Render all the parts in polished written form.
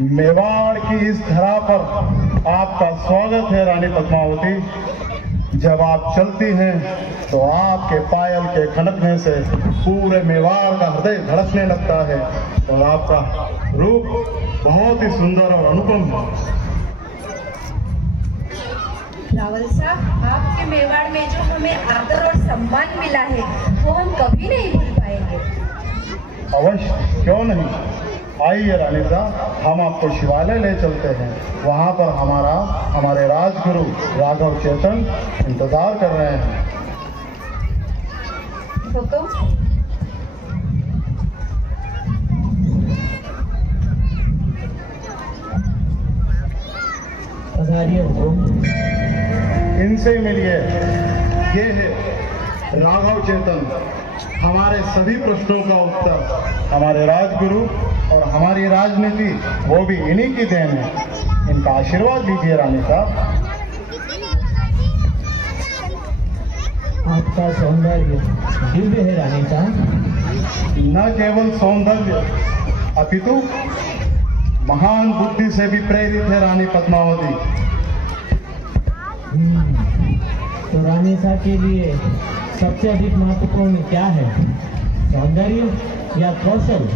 मेवाड़ की इस धरा पर आपका स्वागत है रानी पद्मावती। जब आप चलती हैं तो आपके पायल के खनकने से पूरे मेवाड़ का हृदय धड़कने लगता है और आपका रूप बहुत ही सुंदर और अनुपम है। रावल साहब, आपके मेवाड़ में जो हमें आदर और सम्मान मिला है वो हम कभी नहीं भूल पाएंगे। अवश्य, क्यों नहीं। आइए रानी साहब, हम आपको शिवालय ले चलते हैं। वहाँ पर हमारे राजगुरु राघव चेतन इंतजार कर रहे हैं। हुकुम। इनसे मिलिए। ये है राघव चेतन। हमारे सभी प्रश्नों का उत्तर हमारे राजगुरु और हमारी राजनीति वो भी इन्हीं की देन है। इनका आशीर्वाद दीजिए रानी साहब। आपका सौंदर्य दिव्य है रानी साहब। न केवल सौंदर्य अपितु महान बुद्धि से भी प्रेरित है रानी पद्मावती। तो रानी साहब के लिए सबसे अधिक महत्वपूर्ण क्या है, सौंदर्य या कौशल?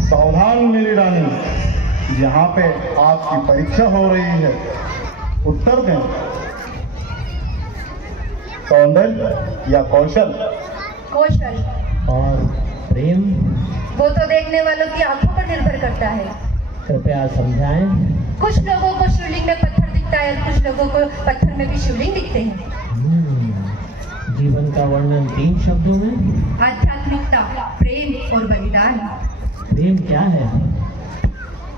सावधान मेरी रानी, यहाँ पे आपकी परीक्षा हो रही है। उत्तर दें, सौंदर्य या कौशल? कौशल। और प्रेम? वो तो देखने वालों की आंखों पर निर्भर करता है। कृपया समझाएं। कुछ लोगों को शिवलिंग में पत्थर दिखता है, कुछ लोगों को पत्थर में भी शिवलिंग दिखते हैं। जीवन का वर्णन 3 शब्दों में। आध्यात्मिकता, प्रेम और बलिदान। प्रेम क्या है?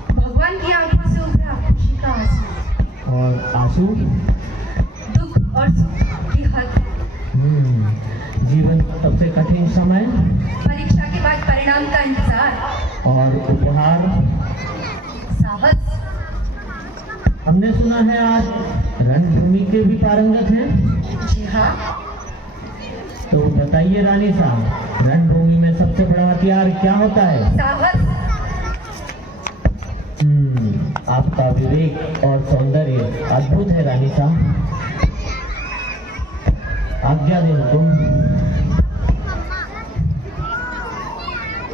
भगवान की आंखों से उभरा खुशी का आंसू। और आंसू? दुख और सुख की हद। जीवन का सबसे कठिन समय? परीक्षा के बाद परिणाम का इंतजार। और उपहार? साहस। हमने सुना है आज रणभूमि के भी पारंगत हैं। जी हाँ। तो बताइए रानी साहब, रणभूमि में सबसे बड़ा हथियार क्या होता है? साहस। आपका विवेक और सौंदर्य अद्भुत है रानी साहब। आज्ञा दें तुम।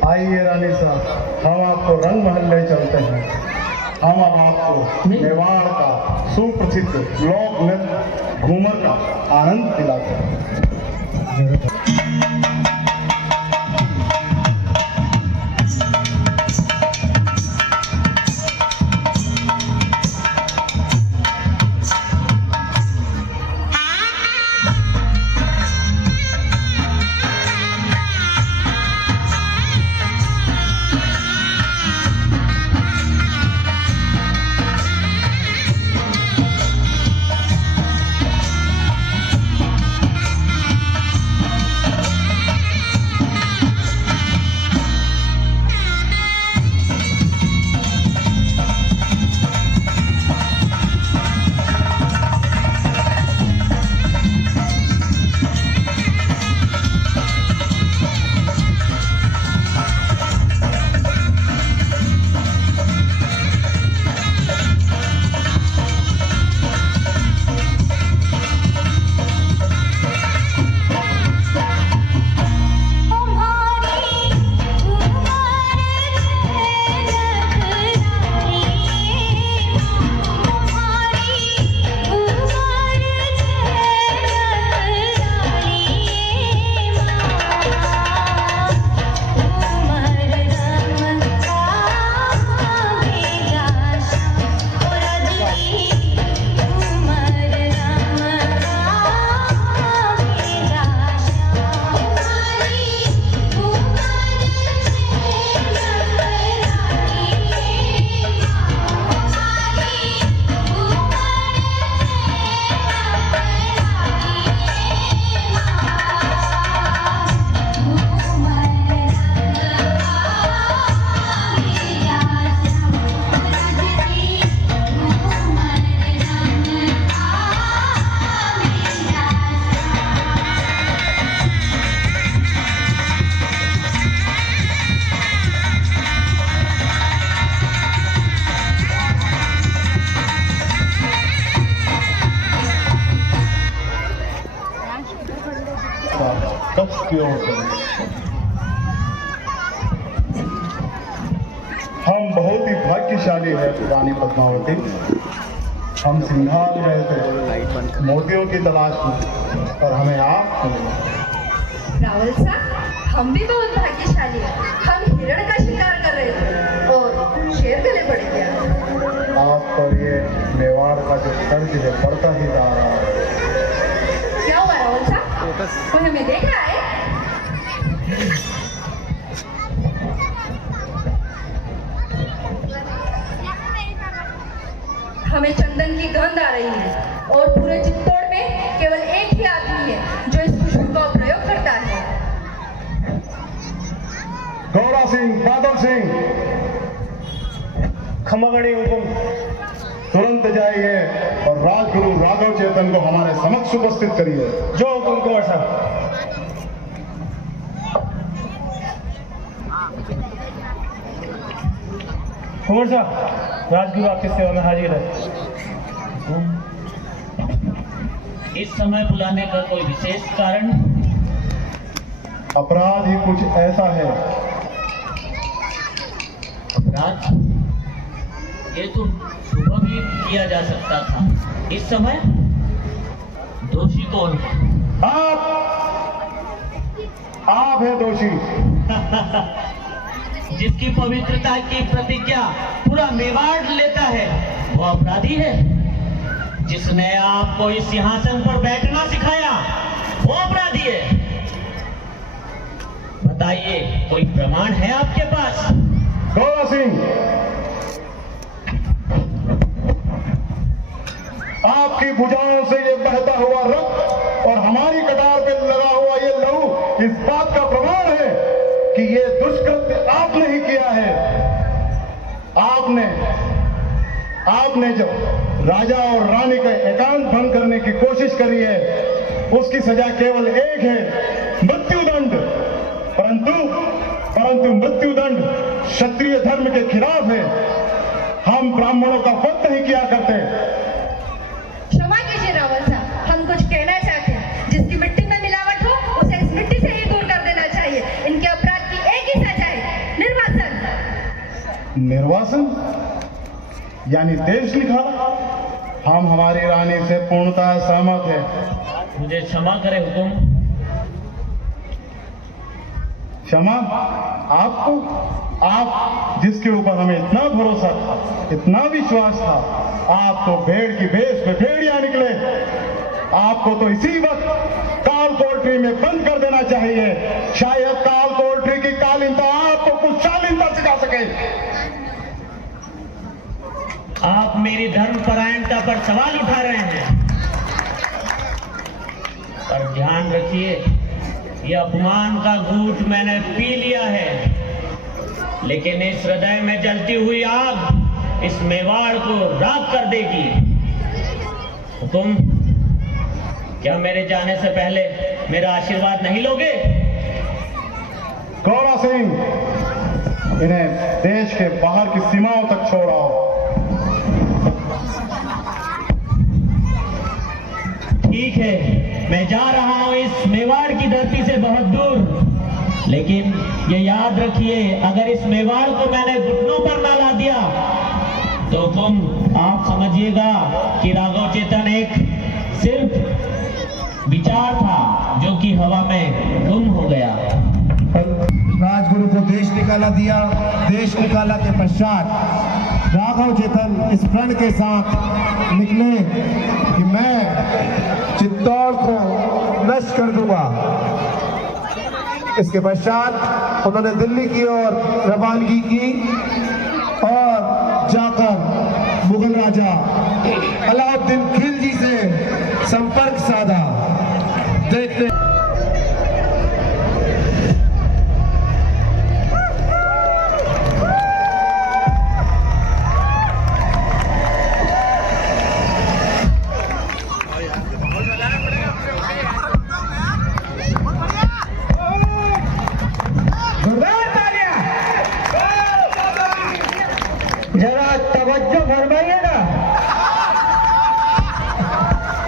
आइए रानी साहब, हम आपको रंग महल ले चलते हैं। हम आपको मेवाड़ का सुप्रसिद्ध लोक नृत्य घूमर का आनंद दिलाते हैं। हम बहुत ही भाग्यशाली है रानी पद्मावती। हम सिंघाल गए थे मोतियों की तलाश में और हमें आप मिले। रावल साहब, हम भी बहुत भाग्यशाली हैं। हम हिरण का शिकार कर रहे थे और शेर गले पड़ गया। आप पर ये मेवाड़ का जो कर्ज है बढ़ता ही जा रहा है। क्या हुआ रावल साहब, कोई हमें देख रहा है? हमें चंदन की गंध आ रही है और पूरे चित्तौड़ में केवल एक ही आदमी है जो इस खुशबू का प्रयोग करता है। गौरा सिंह, बादल सिंह, खमागणी हुकुम। तुरंत जाइए और राजगुरु राघव चेतन को हमारे समक्ष उपस्थित करिए। जो हुकुम कुंवर साहब। कुंवर साहब, राजगुरु आपकी सेवा में हाजिर है। इस समय बुलाने का कोई विशेष कारण? अपराध ही कुछ ऐसा है। अपराध? ये तो सुबह भी किया जा सकता था, इस समय? दोषी कौन है? आप है दोषी। जिसकी पवित्रता की प्रतिज्ञा पूरा मेवाड़ लेता है वो अपराधी है। जिसने आपको इस सिंहासन पर बैठना सिखाया वो अपराधी है। बताइए, कोई प्रमाण है आपके पास? गौरा सिंह, आपकी भुजाओं से ये बहता हुआ रक्त और हमारी कटार पे लगा हुआ ये लहू इस बात का प्रमाण है कि ये दुष्कृत्य आपने ही किया है। आपने जब राजा और रानी का एकांत भंग करने की कोशिश करी है, उसकी सजा केवल एक है, मृत्युदंड। परंतु मृत्युदंड क्षत्रिय धर्म के खिलाफ है। हम ब्राह्मणों का वध नहीं किया करते। क्षमा कीजिए रावल साहब, हम कुछ कहना चाहते हैं। जिसकी मिट्टी में मिलावट हो उसे इस मिट्टी से ही दूर कर देना चाहिए। इनके अपराध की एक ही सजा है, निर्वासन। निर्वासन यानी देश निकाला। हम हमारी रानी से पूर्णतः सहमत है। मुझे क्षमा करें हुकुम। क्षमा आपको? आप जिसके ऊपर हमें इतना भरोसा था, इतना विश्वास था, आप तो भेड़ की भेष में भेड़िया निकले। आपको तो इसी वक्त काल पोल्ट्री में बंद कर देना चाहिए। शायद काल पोल्ट्री की कालीनता आपको कुछ शालीनता सिखा सके। आप मेरी धर्म परायणता पर सवाल उठा रहे हैं, पर ध्यान रखिए, यह अपमान का घूंट मैंने पी लिया है, लेकिन इस हृदय में जलती हुई आग इस मेवाड़ को राख कर देगी। हुकुम, क्या मेरे जाने से पहले मेरा आशीर्वाद नहीं लोगे? गौरा सिंह, इन्हें देश के बाहर की सीमाओं तक छोड़ाओ। ठीक है, मैं जा रहा हूं इस मेवाड़ की धरती से बहुत दूर, लेकिन ये याद रखिए, अगर इस मेवाड़ को मैंने घुटनों पर ना ला दिया तो तुम आप समझिएगा कि राघव चेतन एक सिर्फ विचार था जो कि हवा में गुम हो गया। राजगुरु को देश निकाला दिया। देश निकाला के पश्चात राघव चेतन इस प्रण के साथ निकले कि मैं चित्तौड़ को नष्ट कर दूंगा। इसके पश्चात उन्होंने दिल्ली की ओर रवानगी की और जाकर मुगल राजा अलाउद्दीन खिलजी से संपर्क साधा। देखते जरा तवज्जो फरमाइएगा।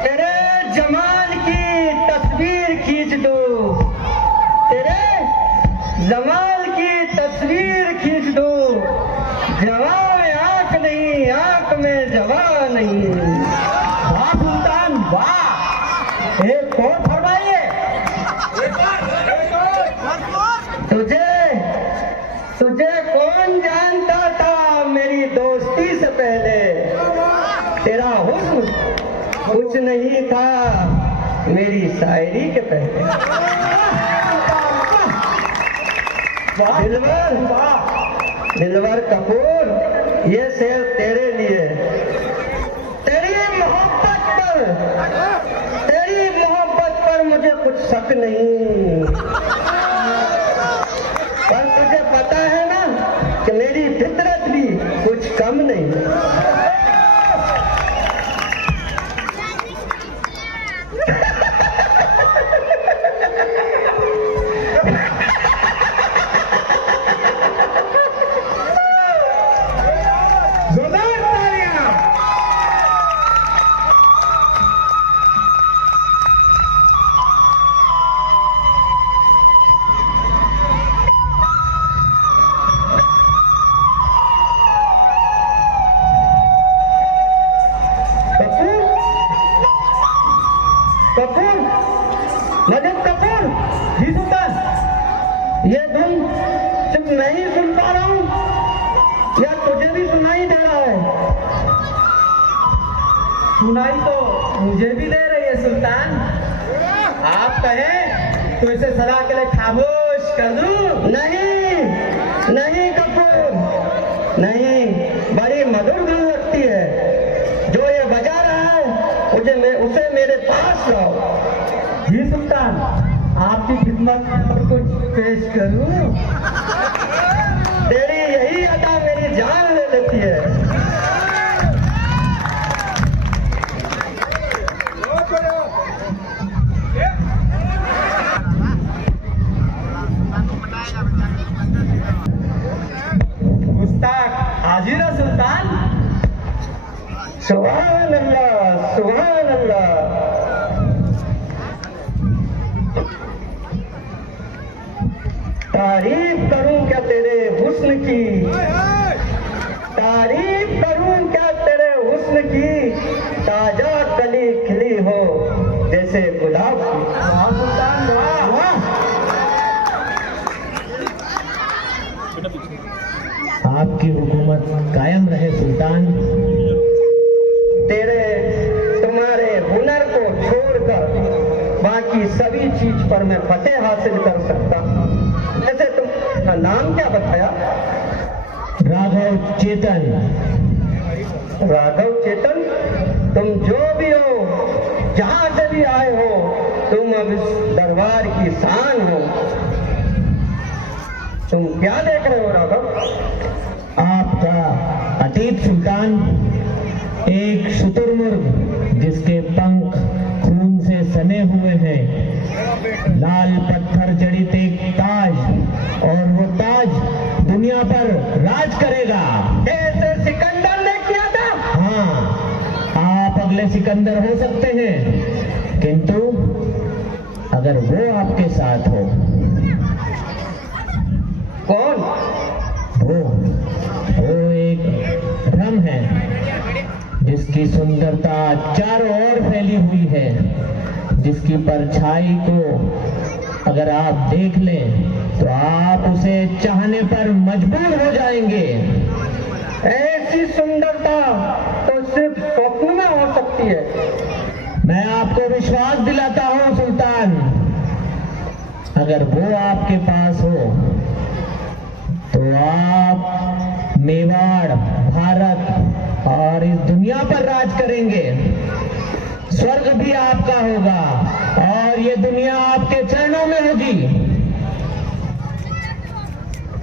तेरे जमाल की तस्वीर खींच दो, तेरे जमाल की तस्वीर खींच दो। वाह, एक और फरमाइए। तुझे कौन जानता था मेरी दोस्ती से पहले? तेरा हुस्न कुछ नहीं था मेरी शायरी के पहले। दिलवर कपूर, ये शेर तेरे लिए। तेरी मोहब्बत पर मुझे कुछ शक नहीं, पर तुझे पता है ना कि मेरी फितरत भी कुछ कम नहीं। जोरदार तालियां। कपूर, मजिद कपूर। जी सुल्तान। ये धुन सिर्फ मैं ही सुन पा रहा हूँ या तुझे भी सुनाई दे रहा है? सुनाई तो मुझे भी दे रही है सुल्तान। आप कहें तो इसे सदा के लिए खामोश कर दूं? नहीं कपूर, नहीं। बड़ी मधुर धुन लगती है। जो ये बजा रहा है उसे मेरे पास लाओ। जी सुल्तान, आपकी खिदमत में और कुछ पेश करूं? तेरी यही अदा मेरी जान ले लेती है। गुस्ताख हाजिर है सुल्तान। सुभान अल्लाह, सुभान अल्लाह। तारीफ करूं क्या तेरे हुस्न की, तारीफ करूं क्या तेरे हुस्न की, ताजा कली खिली हो जैसे गुलाब की। वाह सुल्तान, वाह। आपकी हुकूमत कायम रहे सुल्तान। तुम्हारे हुनर को छोड़कर बाकी सभी चीज पर मैं फतेह हासिल कर सकता हूँ। वैसे तुमका नाम क्या बताया? राघव चेतन। राघव चेतन, तुम जो भी हो, जहां से भी आए हो, तुम अब इस दरबार की शान हो। तुम क्या देख रहे हो राघव? आपका अतीत सुल्तान, एक शुतुरमुर्ग जिसके पंख खून से सने हुए हैं, लाल पत्थर जड़ित एक ताज, और वो ताज दुनिया पर राज करेगा। जैसे सिकंदर ने किया था। हाँ, आप अगले सिकंदर हो सकते हैं, किंतु अगर वो आपके साथ हो। कौन? वो एक भ्रम है जिसकी सुंदरता चारों ओर फैली हुई है, जिसकी परछाई को अगर आप देख लें तो आप उसे चाहने पर मजबूर हो जाएंगे। ऐसी सुंदरता तो सिर्फ स्वप्न में हो सकती है। मैं आपको विश्वास दिलाता हूँ सुल्तान, अगर वो आपके पास हो तो आप मेवाड़, भारत और इस दुनिया पर राज करेंगे। स्वर्ग भी आपका होगा और ये दुनिया आपके चरणों में होगी।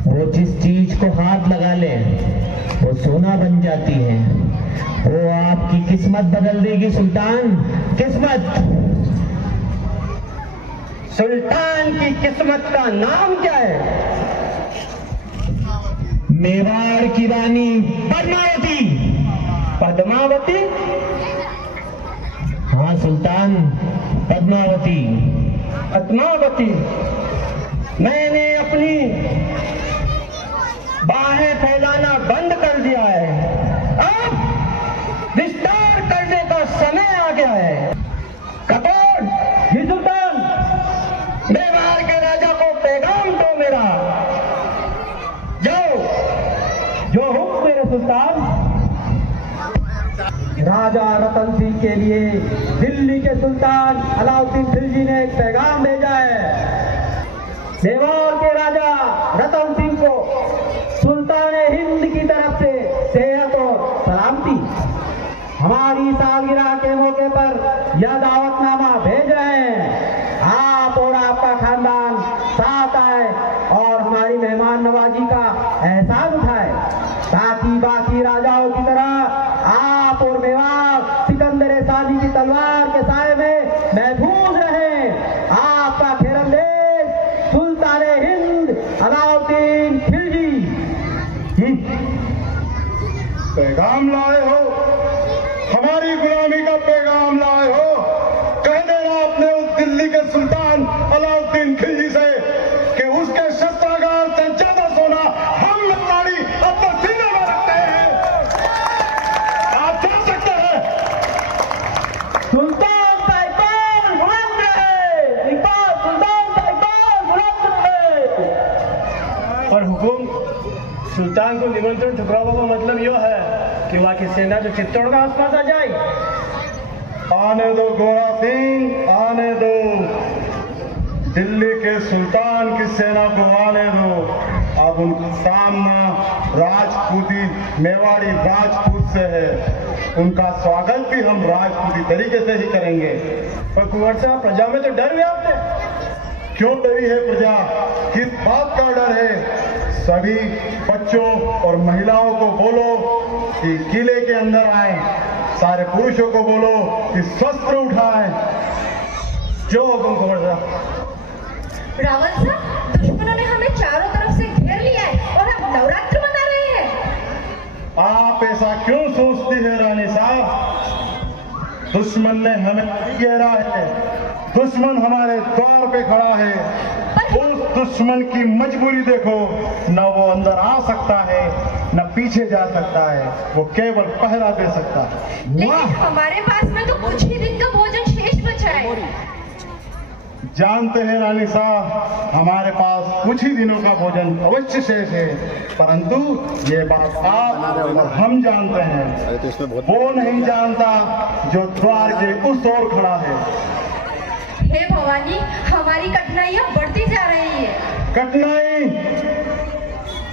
वो जिस चीज को हाथ लगा ले वो सोना बन जाती है। वो आपकी किस्मत बदल देगी सुल्तान, किस्मत। सुल्तान की किस्मत का नाम क्या है? मेवाड़ की रानी पद्मावती। पद्मावती? हाँ सुल्तान, पद्मावती। पद्मावती, मैंने अपनी बाहें फैलाना बंद कर दिया है। अब विस्तार करने का समय आ गया है। सुल्तान, राजा रतन सिंह के लिए दिल्ली के सुल्तान अलाउद्दीन खिलजी ने एक पैगाम भेजा है। मेवाड़ के राजा रतन सिंह को सुल्तान हिंद की तरफ से सेहत और सलामती। हमारी सालगिरह के मौके पर यह दावतनामा भेज रहे हैं। आप और आपका खानदान साथ आए और हमारी मेहमान नवाजी का एहसान उठाए, ताकि बाकी राजाओं की तरह आप और मेवाड़ सिकंदर सानी की तलवार के साए में महफूज रहे। आपका खैरंदेश सुल्तान हिंद अलाउद्दीन खिलजी। पैगाम लाए हो, हमारी गुलामी का पैगाम लाए हो। कह देना अपने उस दिल्ली के सुल्तान अलाउद्दीन खिलजी से कि उसके शस्त्रागार से ज्यादा सोना हम मेवाड़ी अपने सीने में रखते हैं। आप जा सकते हैं। सुल्तान साहिबान बुलंद रहे, इकबाल सुल्तान साहिबान बुलंद रहे। और हुकुम, सुल्तान को निमंत्रण ठुकराने का मतलब यह है कि वहाँ की सेना जो चित्तौड़ के आसपास आ जाए। आने दो गोरा सिंह, आने दो। दिल्ली के सुल्तान की सेना को आने दो। अब उनका सामना राजपूती मेवाड़ी राजपूत से है। उनका स्वागत भी हम राजपूती तरीके से ही करेंगे। पर कुंवर साहब, प्रजा में तो डर व्याप्त है। क्यों डरी है प्रजा? किस बात का डर है? सभी बच्चों और महिलाओं को बोलो कि किले के अंदर आए। सारे पुरुषों को बोलो कि शस्त्र उठाएं। जो हुकुम कुंवर साहब। रावण साहब, दुश्मनों ने हमें चारों तरफ से घेर लिया है और हम नवरात्र मना रहे हैं। आप ऐसा क्यों सोचती है रानी साहब? दुश्मन ने हमें घेरा है। दुश्मन हमारे द्वार पे खड़ा है। उस दुश्मन की मजबूरी देखो, न वो अंदर आ सकता है, न पीछे जा सकता है। वो केवल पहरा दे सकता है। लेकिन हमारे पास में तो कुछ ही दिन का भोजन शेष बचा है। जानते हैं रानी साहब, हमारे पास कुछ ही दिनों का भोजन अवश्य शेष है, परंतु ये बात आप और हम जानते हैं। वो नहीं जानता जो द्वार के उस ओर खड़ा है। हे भवानी, हमारी कठिनाइयां बढ़ती जा रही है। कठिनाई?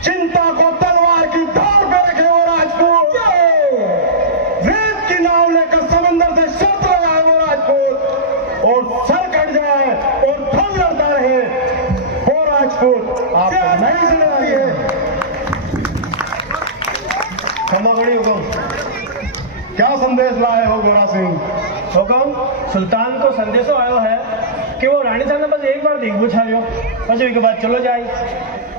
चिंता को तलवार की धार पे रखे वो राजपूत। रेत की नाव लेकर समंदर से शर्त लगाए वो राजपूत, और सर कट जाए और धन लड़ता रहे वो राजपूत। आपको नहीं समझती है? क्षमा करिए हुकुम। क्या संदेश लाए हो गोरा सिंह? हुकुम, सुल्तान को संदेशो आयो है कि वो रानी साहब ने बस एक बार देख बुझायो, बस एक बाद चलो जाए।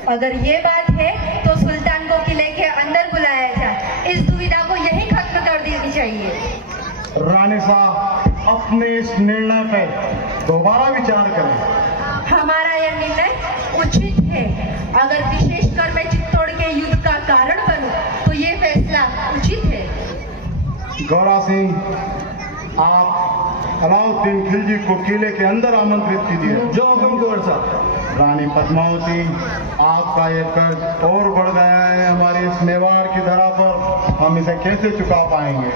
अगर ये बात है तो सुल्तान को किले के अंदर बुलाया जाए। इस दुविधा को यही खत्म कर देनी चाहिए। रानी साहब, अपने इस निर्णय पर दोबारा विचार करें। हमारा यह निर्णय उचित है। अगर विशेषकर मैं चित्तौड़ के युद्ध का कारण बनूं तो ये फैसला उचित है। गौरा सिंह, आप अलाउद्दीन खिलजी को किले के अंदर आमंत्रित कीजिए। जो हुकुम कुंवर साहब। रानी पद्मावती, आपका ये कर्ज और बढ़ गया है हमारी इस मेवाड़ की धरा पर। हम इसे कैसे चुका पाएंगे?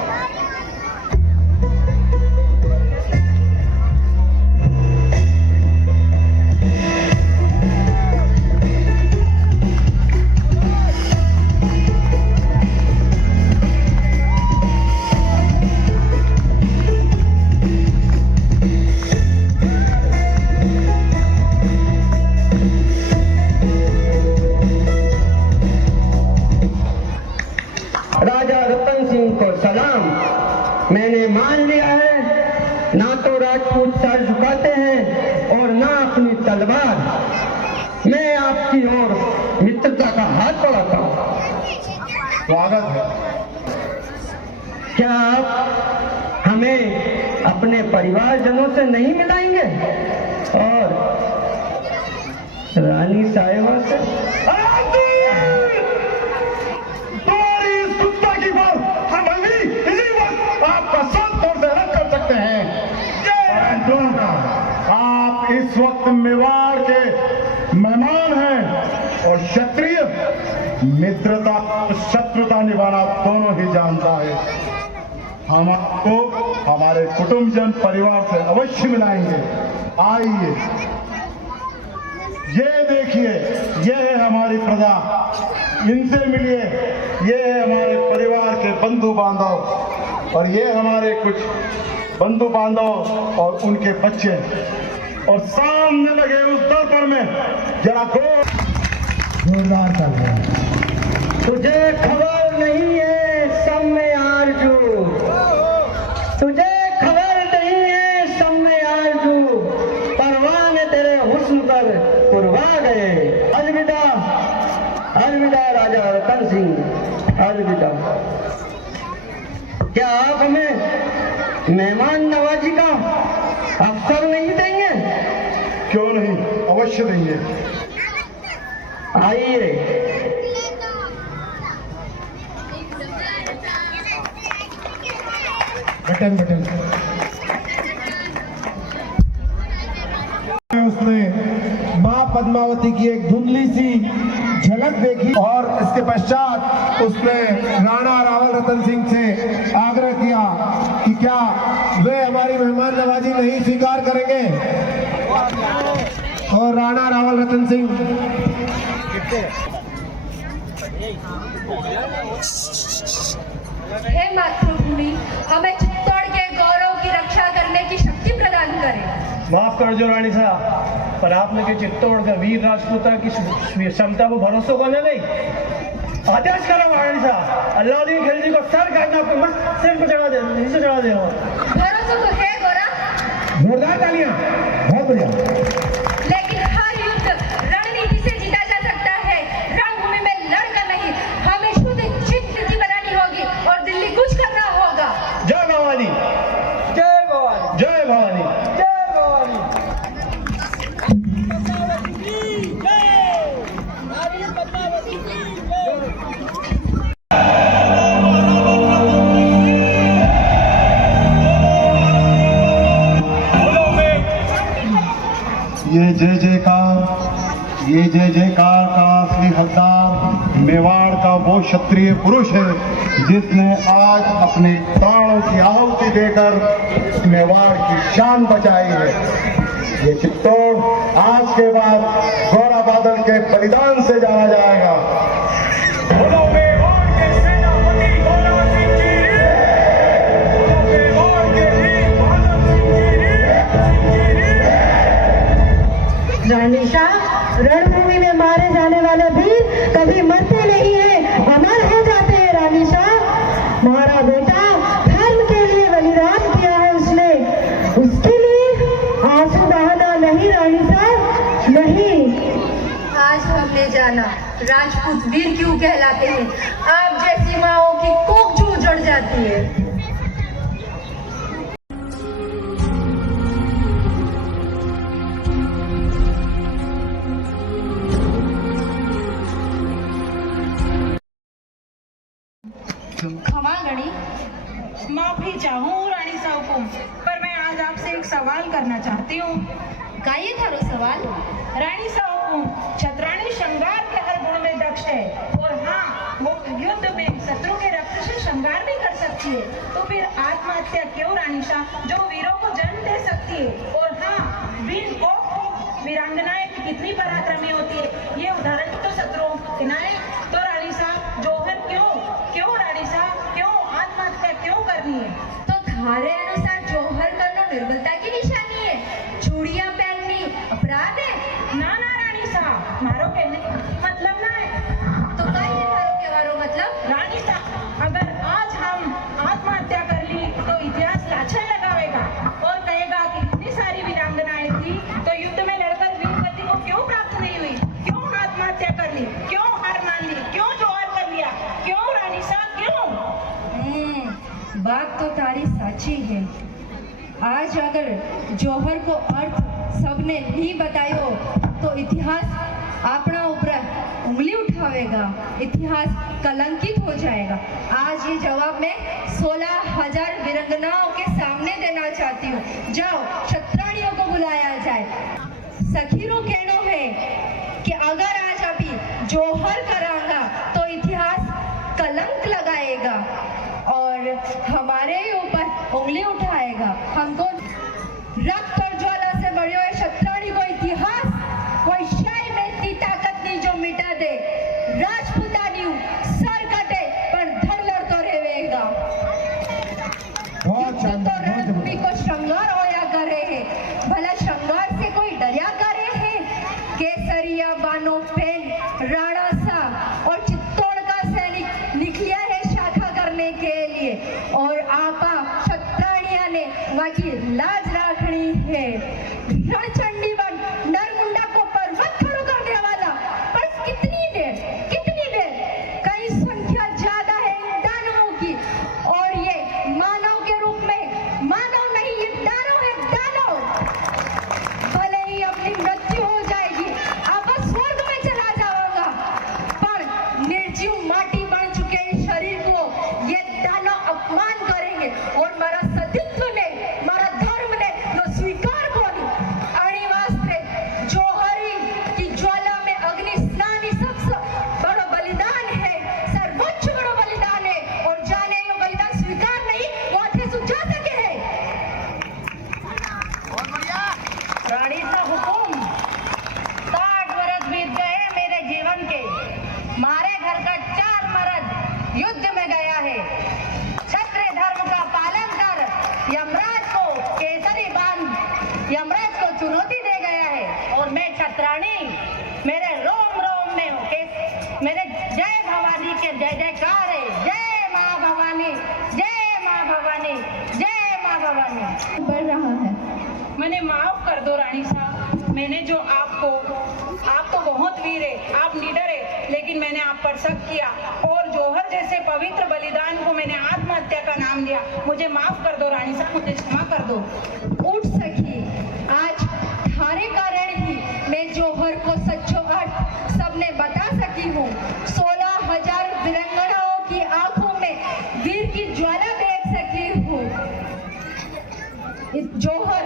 राजा रतन सिंह को सलाम। मैंने मान लिया है, ना तो राजपूत सर झुकाते हैं और ना अपनी तलवार। मैं आपकी ओर मित्रता का हाथ बढ़ाता हूँ। स्वागत है। क्या आप हमें अपने परिवारजनों से नहीं मिलाएंगे और रानी साहिबा से? तुम्हारी इस कुत्ता की बात हम अभी इसी वक्त आपका साथ तोड़ से रद्द कर सकते हैं। परंतु आप इस वक्त मेवाड़ के मेहमान हैं और क्षत्रिय मित्रता शत्रुता निभाना बात दोनों ही जानता है। हम आपको हमारे कुटुंबजन परिवार से अवश्य मिलाएंगे। आइए, ये देखिए, ये है हमारी प्रजा, इनसे मिलिए। ये है हमारे परिवार के बंधु बांधव, और ये हमारे कुछ बंधु बांधव और उनके बच्चे। और सामने लगे उस दर्पण में जरा जोरदार चल रहा है। तुझे खबर नहीं है सब में आरज़ू, तुझे खबर नहीं है सब में आरज़ू, परवाने तेरे हुस्न पर कुर्बा गए। अलविदा, अलविदा राजा रतन सिंह, अलविदा। क्या आप हमें मेहमान नवाजी का अवसर नहीं देंगे? क्यों नहीं, अवश्य देंगे। आइए। बटन बटन उसने मां पद्मावती की एक धुंधली सी झलक देखी और इसके पश्चात उसने राणा रावल रतन सिंह से आग्रह किया कि क्या वे हमारी मेहमान नवाजी नहीं स्वीकार करेंगे। और राणा रावल रतन सिंह हे मातृभूमि, हमें चित्तौड़ के गौरव की रक्षा करने की शक्ति प्रदान करें। माफ कर जो रानी साहब, पर आपने के चित्तौड़ का वीर राजपूता की क्षमता को भरोसा करना नहीं। आदेश करो रानी साहब, अल्लाउद्दीन खिलजी को सर काटना, आपको मत सिर पर चढ़ा दे, नीचे चढ़ा दे। भरोसा तो है गोरा, जोरदार तालियां, बहुत बढ़िया। लेकिन हर युद्ध रणनीति से जीता जा सकता है, रणभूमि में लड़कर नहीं। हमें शुद्ध चित्त की बनानी होगी और दिल्ली कुछ करना होगा। जय भवानी, जय भवानी, जय भवानी। जय भवानी। ये जय जयकार का असली हकदार मेवाड़ का वो क्षत्रिय पुरुष है जिसने आज अपने प्राणों की आहुति देकर मेवाड़ की शान बचाई है। ये चित्तौड़ आज के बाद गौरा बादल के बलिदान से जाना जाएगा। रानी शाह, रणभूमि में मारे जाने वाले वीर कभी मरते नहीं है, अमर हो जाते हैं। रानी शाह, हमारा बेटा धर्म के लिए बलिदान किया है उसने, उसके लिए आंसू बहाना नहीं रानी शाह, नहीं। आज हमने जाना राजपूत वीर क्यों कहलाते हैं। आप जैसी माओं की कोख जो उजड़ जाती है। क्षमा गणी, माफी चाहूँ रानी साहब, पर मैं आज आपसे एक सवाल करना चाहती हूँ। गाइए थारो सवाल। रानी साहब, छत्राणी श्रृंगार के हर गुण में दक्ष है, और हाँ, वो युद्ध में शत्रु के रक्त से श्रृंगार भी कर सकती है। तो फिर आत्महत्या क्यों रानी शाह, जो वीरों को जन्म दे सकती है? और हाँ, वीर को वीरांगनाएं कितनी पराक्रमी होती है, ये उदाहरण तो शत्रुओं दिनाए। तो रानी साहब, जौहर क्यों रानी साहब, क्यों आत्महत्या क्यों करनी है? तो थारे अनुसार जौहर करना निर्बलता की निशानी है, चूड़ियां पहननी अपराध है? ना ना रानी साहब, मारो कहने मतलब ना है। तो कहिए थारो के वारो मतलब। रानी साहब, अगर आज हम आत्महत्या कर ली तो इतिहास लाछन लगावेगा और कहेगा कि इतनी सारी वीरांगनाएं थी तो युद्ध में लड़कर वीरगति को क्यों प्राप्त नहीं हुई, क्यों आत्महत्या कर ली, क्यों हार मान ली, क्यों जौहर कर लिया, क्यों रानी साहब, क्यों? बात तो तारी साची है। आज अगर जौहर को अर्थ सबने नहीं बतायो तो इतिहास अपना ऊपर उंगली उठावेगा, इतिहास कलंकित हो जाएगा। आज ये जवाब मैं 16,000 वीरांगनाओं के सामने देना चाहती हूँ। जाओ, क्षत्राणियों को बुलाया जाए। सखीरो कहना है कि अगर आज अभी जौहर करांगा तो इतिहास कलंक लगाएगा। आएगा और हमारे ही ऊपर उंगली उठाएगा। हमको रक्त और ज्वाला से बड़े हुए क्षत्राणी को इतिहास कोई शाही में इतनी ताकत नहीं जो मिटा दे। राजपूतानी सर कटे पर धड़ लड़तो रहेगा। तो रणभूमि को श्रृंगार होया करे है, भला श्रृंगार से कोई डरिया करे है। केसरिया बानो पेन राणा सा और चित्तौड़ का सैनिक निकलिया है शाखा करने के लिए और आपा क्षत्राणिया ने वहाँ की लाज राखनी है। रणचंडी बन नरमुंडा को पर्वत खड़ो करने वाला, पर कितनी देर कई संख्या ज्यादा है इन दानवों की और ये मानव के रूप में, मानव नहीं ये दानव है, दानव। भले ही अपनी मृत्यु हो जाएगी, अब स्वर्ग में चला जाऊंगा, पर निर्जीव माटी बन चुके इस शरीर को ये दानव अपमान करेंगे और मारा सतीत्व ने, मारा धर्म ने जो स्वीकार कोनी। अणिवास्ते जोहरी की ज्वाला में अग्नि स्नान ही सबसे बड़ा बलिदान है, सर्वोच्च बड़ा बलिदान है और जाने यो बलिदान स्वीकार नहीं वो आथे सुझा सके है। रानी सा हुकुम 60 वर्ष बीत गए मेरे जीवन के, मारे घर का 4 मर्द युद्ध में गया है। क्षत्रिय धर्म का पालन कर यमराज को केसरी बांध यमराज को चुनौती दे गया है और मैं क्षत्राणी मेरे रोम रोम में हूँ। मेरे जय भवानी के जय जयकार है। जय माँ भवानी, जय माँ भवानी, जय माँ भवानी। बढ़ रहा है। मैंने माफ कर दो रानी साहब, मैंने जो आप तो बहुत वीर है, आप निडर है, लेकिन मैंने आप पर शक किया और जौहर जैसे पवित्र बलिदान को मैंने आत्महत्या का नाम दिया। मुझे माफ कर दो रानी साहब, मुझे क्षमा कर दो। उठ सकी, आज थारे कारण ही मैं जौहर को सच्चो अर्थ सबने बता सकी हूँ। 16,000 वीरांगनाओं की आंखों में वीर की ज्वाला देख सकी हूँ। जौहर